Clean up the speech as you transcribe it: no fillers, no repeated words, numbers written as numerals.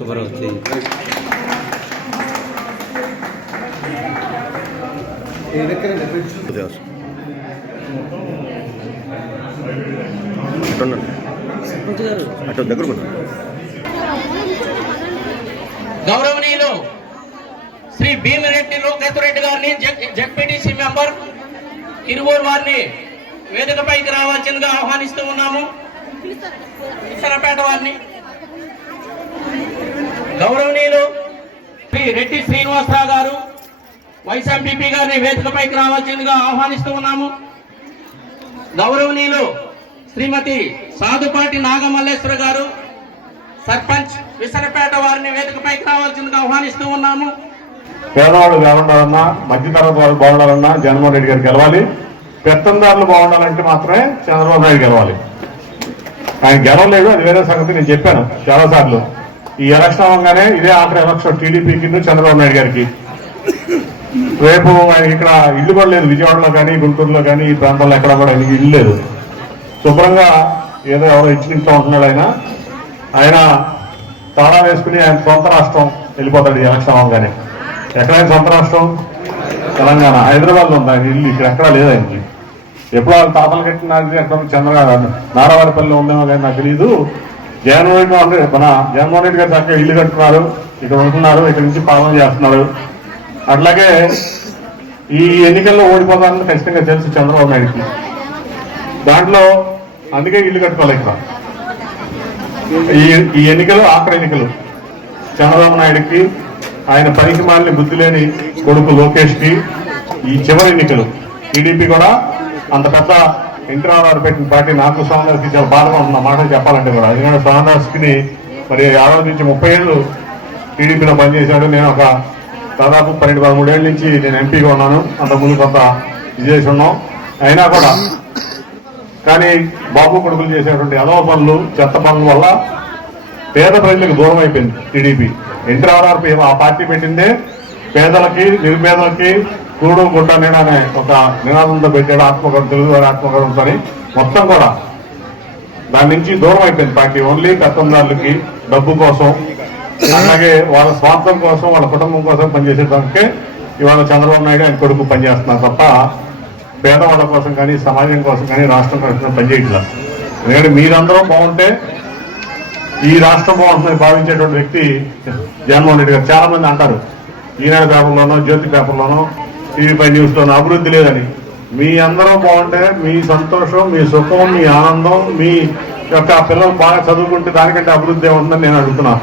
శుభ్రవతి అటు దగ్గర గౌరవనీయులు శ్రీ భీమిరెడ్డి లోకేశ్వరరెడ్డి గారిని జెడ్పీటీసీ మెంబర్ ఇరువురు వారిని వేదికపైకి రావాల్సిందిగా ఆహ్వానిస్తూ ఉన్నాము. ఇసరపేట వారిని గౌరవనీయులు శ్రీ రెడ్డి శ్రీనివాసరావు గారు వైస్ ఎంపీపీ గారిని వేదికపైకి రావాల్సిందిగా ఆహ్వానిస్తూ ఉన్నాము. గౌరవనీయులు శ్రీమతి సాధుపాటి నాగమల్లేశ్వర గారు సర్పంచ్ విసరపేట వారిని వేదికపైకి రావాల్సిందిగా ఆహ్వానిస్తూ ఉన్నాము. పేదవాళ్ళు బాగుండాలన్నా, మధ్యతరగతి వాళ్ళు బాగుండాలన్నా జగన్మోహన్ రెడ్డి గారు గెలవాలి. పెత్తందారులు బాగుండాలంటే మాత్రమే చంద్రబాబు నాయుడు గెలవాలి. ఆయన గెలవలేదు, అది వేరే సంగతి. నేను చెప్పాను చాలాసార్లు. ఈ ఎలక్షన్ అవ్వగానే ఇదే ఆఖరి ఎలక్షన్ టీడీపీకి చంద్రబాబు నాయుడు గారికి. రేపు ఆయన ఇక్కడ ఇల్లు కూడా లేదు, విజయవాడలో కానీ గుంటూరులో కానీ ఈ ప్రాంతంలో ఎక్కడ కూడా ఆయనకి ఇల్లు లేదు. శుభ్రంగా ఏదో ఎవరో ఇచ్చింటూ ఉంటున్నాడు ఆయన తాళా వేసుకుని ఆయన సొంత రాష్ట్రం వెళ్ళిపోతాడు ఈ ఎలక్షన్ అవ్వగానే. ఎక్కడైనా సొంత రాష్ట్రం తెలంగాణ, హైదరాబాద్లో ఉంది ఆయన ఇల్లు, ఇక్కడ ఎక్కడా లేదు ఆయనకి. ఎప్పుడో వాళ్ళ తాతలు కట్టినది ఎక్కడ నారావారిపల్లిలో ఉందేమో కానీ నాకు తెలియదు. జగన్మోహన్ రెడ్డి గారు చక్కగా ఇల్లు కట్టున్నారు, ఇక్కడ ఉంటున్నారు, ఇక్కడ నుంచి పాలన చేస్తున్నారు. అట్లాగే ఈ ఎన్నికల్లో ఓడిపోతారని ఖచ్చితంగా తెలుసు చంద్రబాబు నాయుడికి. దాంట్లో అందుకే ఇల్లు కట్టుకోవాలి. ఇక్కడ ఈ ఎన్నికలు ఆఖరి ఎన్నికలు చంద్రబాబు నాయుడికి, ఆయన పనికి మాలిన బుద్ధి లేని కొడుకు లోకేష్ కి ఈ చివరి ఎన్నికలు. టీడీపీ కూడా అంత పెద్ద ఎన్టీ రామారావు పెట్టిన పార్టీ. నాకు స్వామిదాస్కి చాలా బాధగా ఉన్న మాట చెప్పాలంటే కూడా. ఎందుకంటే స్వామిదాస్కి మరి 6 నుంచి 30 ఏళ్ళు టీడీపీలో పనిచేశాడు. నేను ఒక దాదాపు 12-13 ఏళ్ళ నుంచి నేను ఎంపీగా ఉన్నాను. అంతకుముందు కొంత ఇది చేసి ఉన్నాం. అయినా కూడా కానీ బాబు కొడుకులు చేసేటువంటి అదవ పనులు, చెత్త పనుల వల్ల పేద ప్రజలకు దూరం అయిపోయింది టీడీపీ. ఎన్టీ రామారావు ఆ పార్టీ పెట్టిందే పేదలకి, నిరుపేదలకి కూడు గుడ్డ నేను అనే ఒక నినాదంతో పెట్టాడు. ఆత్మగౌరవం, తెలుగువారి ఆత్మగౌరవంతో మొత్తం కూడా దాని నుంచి దూరం అయిపోయింది పార్టీ. ఓన్లీ పెత్తందారులకి డబ్బు కోసం, అలాగే వాళ్ళ స్వార్థం కోసం, వాళ్ళ కుటుంబం కోసం పనిచేసేదానికే ఇవాళ చంద్రబాబు నాయుడు ఆయన కొడుకు పనిచేస్తున్నారు తప్ప పేదవాళ్ళ కోసం కానీ, సమాజం కోసం కానీ, రాష్ట్రం కోసం పనిచేయట్లేదు. ఎందుకంటే మీరందరూ బాగుంటే ఈ రాష్ట్రం బాగుంటుందని భావించేటువంటి వ్యక్తి జగన్మోహన్ రెడ్డి గారు. చాలా మంది అంటారు ఈనాడు పేపర్లోనో, జ్యోతి పేపర్లోనో, టీవీ5 న్యూస్లోనో అభివృద్ధి లేదని. మీ అందరూ బాగుంటే మీ సంతోషం, మీ సుఖం, మీ ఆనందం, మీ యొక్క పిల్లలు బాగా చదువుకుంటే దానికంటే అభివృద్ధి ఏముందని నేను అడుగుతున్నాను.